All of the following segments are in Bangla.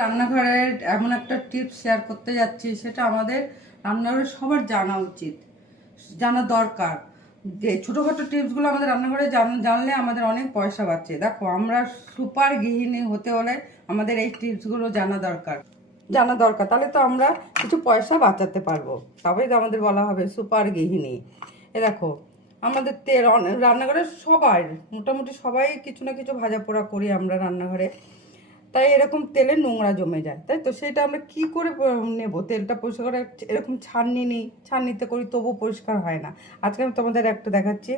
রান্নাঘরের এমন একটা টিপস শেয়ার করতে যাচ্ছি, সেটা আমাদের রান্নাঘরে সবার জানা উচিত, জানা দরকার। যে ছোটোখাটো টিপসগুলো আমাদের রান্নাঘরে জানলে আমাদের অনেক পয়সা বাঁচে। দেখো, আমরা সুপার গৃহিণী হতে হলে আমাদের এই টিপসগুলো জানা দরকার, তাহলে তো আমরা কিছু পয়সা বাঁচাতে পারবো। তবেই তো আমাদের বলা হবে সুপার গৃহিণী। এ দেখো, আমাদের তেল রান্নাঘরে সবাই, মোটামুটি সবাই কিছু না কিছু ভাজা পোড়া করি আমরা রান্নাঘরে। তাই এরকম তেলে নোংরা জমে যায়, তাই তো সেটা আমরা কি করে নেব? তেলটা পরিষ্কার করে এরকম ছাঁকনি নিই, ছাঁকনিতে করি, তবু পরিষ্কার হয় না। আজকে আমি তোমাদের একটা দেখাচ্ছি।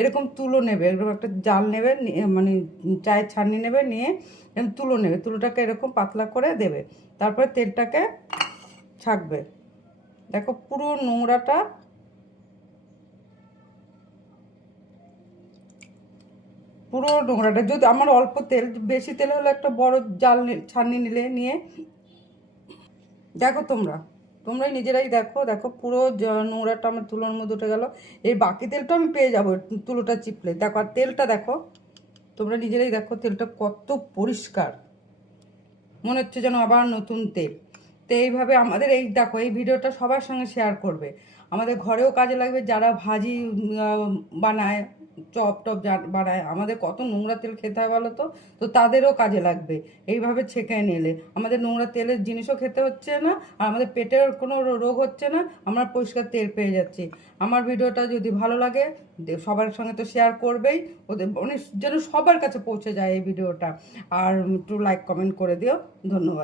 এরকম তুলো নেবে, এরকম একটা জাল নেবে, মানে চায়ের ছাঁকনি নেবে, নিয়ে এরকম তুলো নেবে, তুলোটাকে এরকম পাতলা করে দেবে, তারপরে তেলটাকে ছাঁকবে। দেখো পুরো নোংরাটা, পুরো নোংরাটা, যদি আমার অল্প তেল, বেশি তেল হলে একটা বড় জাল ছাঁকনি নিয়ে দেখো, তোমরাই নিজেরাই দেখো। দেখো পুরো নোংরাটা আমার তুলোর মধ্যে উঠে গেল। এই বাকি তেলটা আমি পেয়ে যাবো তুলোটা চিপলে। দেখো, আর তেলটা দেখো, তোমরা নিজেরাই দেখো তেলটা কত পরিষ্কার, মনে হচ্ছে যেন আবার নতুন তেল। তো এইভাবে আমাদের এই দেখো, এই ভিডিওটা সবার সঙ্গে শেয়ার করবে। আমাদের ঘরেও কাজে লাগবে, যারা ভাজি বানায়, চপ টপ বানায়, আমাদের কত নোংরা তেল খেতে হয় বলো তো, তো তাদেরও কাজে লাগবে। এইভাবে ছেঁকে নিলে আমাদের নোংরা তেলের জিনিসও খেতে হচ্ছে না, আর আমাদের পেটের কোনো রোগ হচ্ছে না, আমরা পরিষ্কার তেল পেয়ে যাচ্ছি। আমার ভিডিওটা যদি ভালো লাগে, সবার সঙ্গে তো শেয়ার করবেই, ওদের মানে যেন সবার কাছে পৌঁছে যায় এই ভিডিওটা। আর একটু লাইক কমেন্ট করে দিও। ধন্যবাদ।